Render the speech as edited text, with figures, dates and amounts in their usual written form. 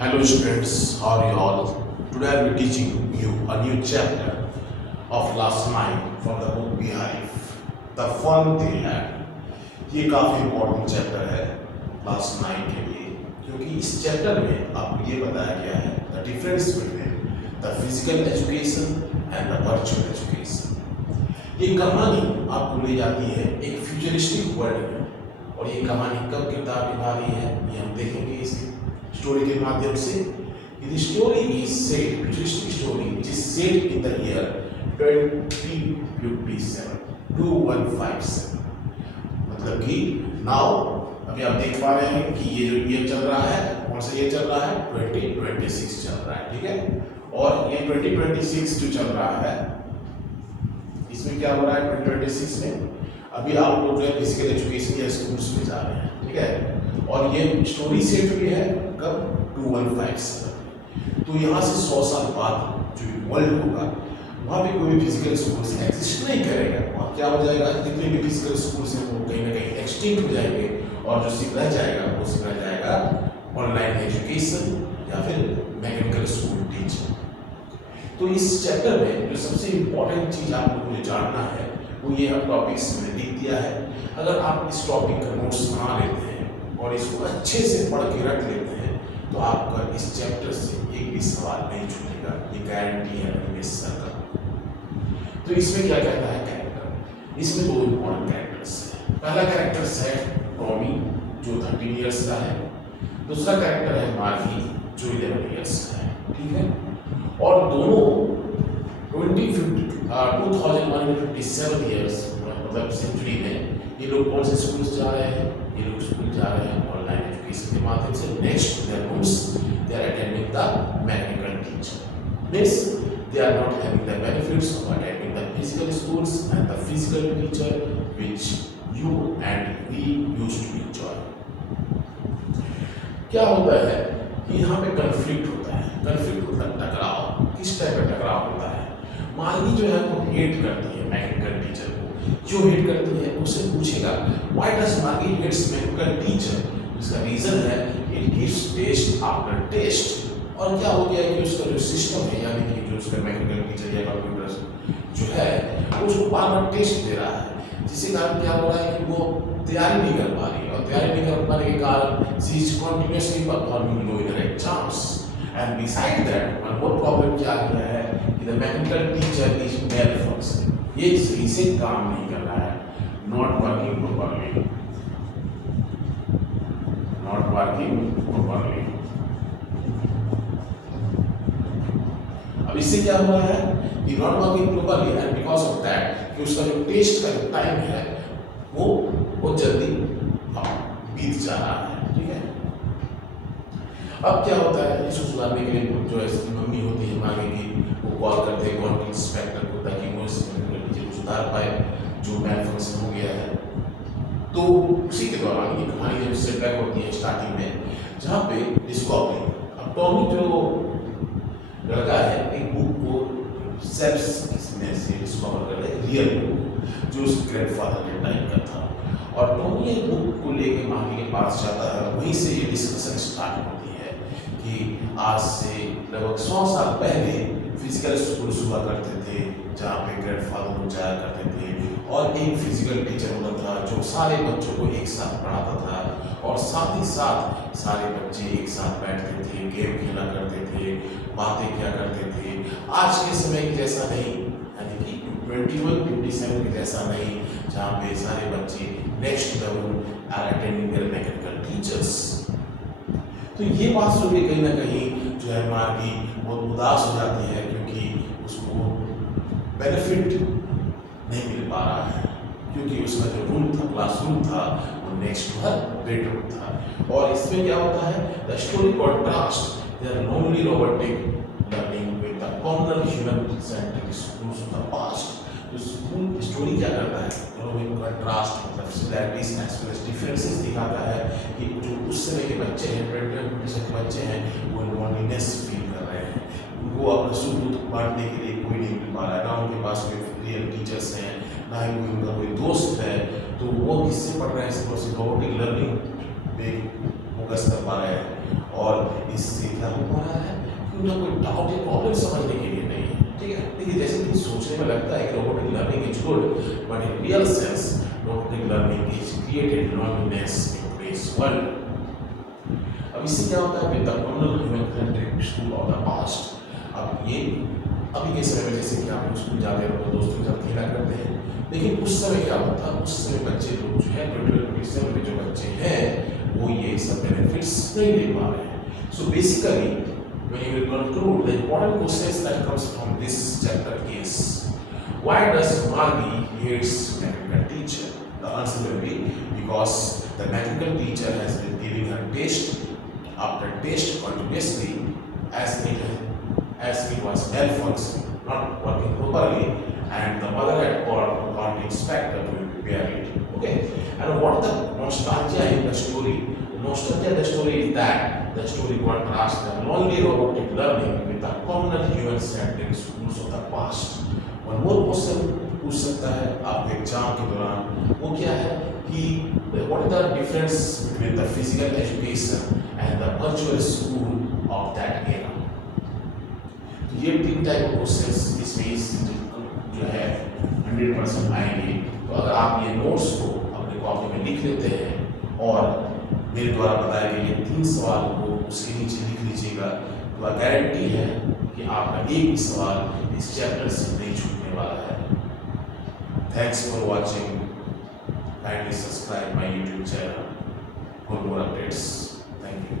Hello students, how are you all? Today I will be teaching you a new chapter of last night from the book Beehive, The Fun They Had. ये काफ़ी important chapter है last night के लिए, क्योंकि इस chapter में आपको ये बताया गया है the difference between the physical education and the virtual education. ये कहानी आपको ले जाती है एक फ्यूचरिस्टिक वर्ल्ड में, और ये कहानी कब किरदार निभा रही है ये हम देखेंगे इस स्टोरी के माध्यम से। The story is set, futuristic story, which is set in the year 2057, 2157। मतलब कि नाउ अभी आप देख पा रहे हैं कि ये जो ईयर चल रहा है, कौन सा ईयर चल रहा है? 2026 चल रहा है, ठीक है। और ये 2026 जो चल रहा है, इसमें क्या हो रहा है 2026 में? अभी आप लोग जो है फिजिकल एजुकेशन या स्कूल्स में जा रहे हैं, ठीक है। और ये स्टोरी सेट हुई है कब? 2157। तो यहाँ से 100 साल बाद जो वर्ल्ड होगा वहाँ पे कोई भी फिजिकल स्कूल्स एग्जिस्ट नहीं करेगा। और क्या हो जाएगा, जितने भी फिजिकल स्कूल्स हैं वो कहीं ना कहीं एक्सटिंक्ट हो जाएंगे, और जो सिर्फ रह जाएगा वो सिर्फ रह जाएगा ऑनलाइन एजुकेशन या फिर मैकेनिकल स्कूल टीचिंग। तो इस चैप्टर में जो सबसे इम्पोर्टेंट चीज़ आप लोगों को जानना है वो ये टॉपिक्स मैंने लिख दिया है। अगर आप इस टॉपिक का नोट्स बना लेते हैं और इसको अच्छे से पढ़ के रख लेते हैं तो आपका इस चैप्टर से एक भी सवाल नहीं छूटेगा, ये गारंटी है मेरे सर का। तो इसमें क्या कहता है कैरेक्टर? इसमें दो इम्पोर्टेंट कैरेक्टर्स हैं। पहला कैरेक्टर्स है टॉमी जो 13 इयर्स का है, दूसरा कैरेक्टर है मार्की जो 11 इयर्स का है, ठीक है। और दोनों 2157 इयर्स मतलब सेंचुरी में ये लोग कौन से स्कूल जा रहे हैं? ये लोग स्कूल जा रहे हैं ऑनलाइन एजुकेशन के माध्यम से। Next their rooms they are attending the mechanical teacher. Means they are not having the benefits of attending the physical schools and the physical teacher which you and we used to enjoy. क्या होता है कि यहाँ पे conflict होता है। Conflict होता है टकराव। किस टाइप का टकराव होता है? मार्गी जो है वो हेट करती है मैकेनिकल टीचर को। जो हेट करती है उससे पूछेगा why does Margie hates mechanical teacher? इसका रीजन है it gives test after test. और क्या हो गया कि उसका जो सिस्टम है, यानी कि जो उसका मैकेनिकल टीचर या कंप्यूटर जो है वो उसको बार बार टेस्ट दे रहा है, जिसके कारण क्या हो रहा है कि वो तैयारी नहीं कर पा रही है। और तैयारी नहीं कर पाने के कारण she is continuously performing low in her exams. And beside that one more problem क्या आ गया है कि द मैकेनिकल टीचर इज मैलफंक्शनिंग। ये सही से काम नहीं कर रहा है, not working properly, not working properly. अब इससे क्या हुआ है कि not working properly, and because of that कि उसका जो टेस्ट का जो टाइम है वो बहुत जल्दी बीत जा रहा है, ठीक है। अब क्या होता है, इसको सुधारने के लिए जो है मम्मी होती है मांगे की, वो कॉल करते हैं क्वालिटी इंस्पेक्टर को ताकि वो इस टीचर को सुधार पाए जो मैल फंक्शन हो गया है। तो उसी के दौरान ये कहानी जब सेटबैक होती है स्टार्टिंग में, जहाँ पे डिस्कवरी। अब टॉमी जो लड़का है एक बुक को सेल्फ में से डिस्कवर कर रहा है, रियल बुक जो उसके ग्रैंडफादर के टाइम का था। और टॉमी ये बुक को लेके मांगी के पास जाता है। वहीं से ये डिस्कशन स्टार्ट होती है कि आज से लगभग 100 साल पहले फिजिकल स्कूल हुआ करते थे जहाँ पे ग्रैंडफादर लोग जाया करते थे, और एक फिजिकल टीचर होता था जो सारे बच्चों को एक साथ पढ़ाता था, और साथ ही साथ सारे बच्चे एक साथ बैठते थे, गेम खेला करते थे, बातें क्या करते थे। आज के समय के जैसा नहीं, यानी कि 2157 के जैसा नहीं, जहाँ पे सारे बच्चे next the room are attending their mechanical teachers. तो ये बात सुन के कहीं ना कहीं जो है मार्गी बहुत उदास हो जाती है, क्योंकि उसको बेनिफिट नहीं मिल पा रहा है, क्योंकि उसका जो रूम था, क्लासरूम था, वो नेक्स्ट टू हर बेडरूम था। और इसमें क्या होता है, the story contrast their lonely robotic learning with the commoner human centric schools of the past. तो स्टोरी क्या करता है, कंट्रास्ट मतलब similarities as well as differences दिखाता है कि जो उस समय के बच्चे हैं, 2020 के बच्चे हैं, वो लोनलीनेस फील कर रहे हैं। उनको अपना सुख दुख बांटने के लिए कोई नहीं मिल पा रहा है, ना उनके पास कोई रियल टीचर्स हैं, ना ही कोई उनका कोई दोस्त है। तो वो किससे पढ़ रहे हैं? सिर्फ रोबोटिक लर्निंग पे फोकस कर पा रहे हैं। और इससे क्या उनका कोई डाउट या प्रॉब्लम समझने के लिए नहीं है, ठीक है। देखिए जैसे कि सोचने में लगता है कि robotic learning is good, but in real sense robotic learning is created learningness in today's world. अब इससे क्या होता है, with the common human centric school of the past. अब ये अभी के समय में जैसे कि आप स्कूल जाते हो तो दोस्तों के साथ खेला करते हैं, लेकिन उस समय क्या होता है, उस समय बच्चे लोग जो है 2027 में जो बच्चे हैं वो ये सब बेनिफिट्स नहीं ले पा रहे हैं। So basically when you will conclude, the important questions that comes from this chapter is, why does Margie hates mechanical teacher? The answer will be because the mechanical teacher has been giving her test after test continuously as it was malfunctioning, not working properly, and the mother had called the inspector to repair it. Okay, and what the nostalgia in the story? Nostalgia in the story is that the story contrasts the lonely robotic learning with the communal human-centric schools of the past. One more question पूछ सकता है आप exam के दौरान, वो क्या है कि what is the difference between the physical education and the virtual school of that era? ये 3 टाइप ऑफ क्वेश्चंस इसमें जो है 100% आएंगे। तो अगर आप ये नोट्स को अपने कॉपी में लिख लेते हैं और मेरे द्वारा बताए गए ये 3 सवाल को उसके नीचे लिख लीजिएगा, तो गारंटी है कि आपका एक भी सवाल इस चैप्टर से नहीं छूटने वाला है। Thanks for watching, kindly subscribe my YouTube channel for more updates. Thank you.